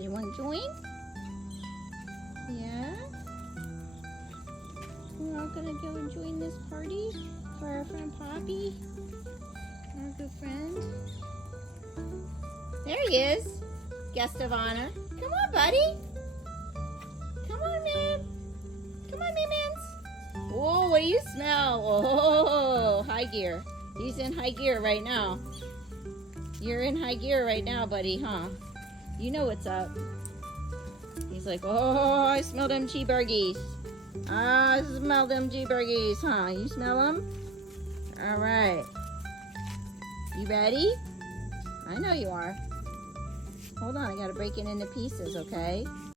You want to join? Yeah? We're all gonna go and join this party for our friend Poppy, our good friend. There he is, guest of honor. Come on, buddy. Come on, man. Come on, man. Whoa, what do you smell? Oh, high gear. He's in high gear right now. You're in high gear right now, buddy, huh? You know what's up. He's like, oh, I smell them cheeseburgies. I smell them cheeseburgies, huh? You smell them? All right. You ready? I know you are. Hold on, I gotta break it into pieces, okay?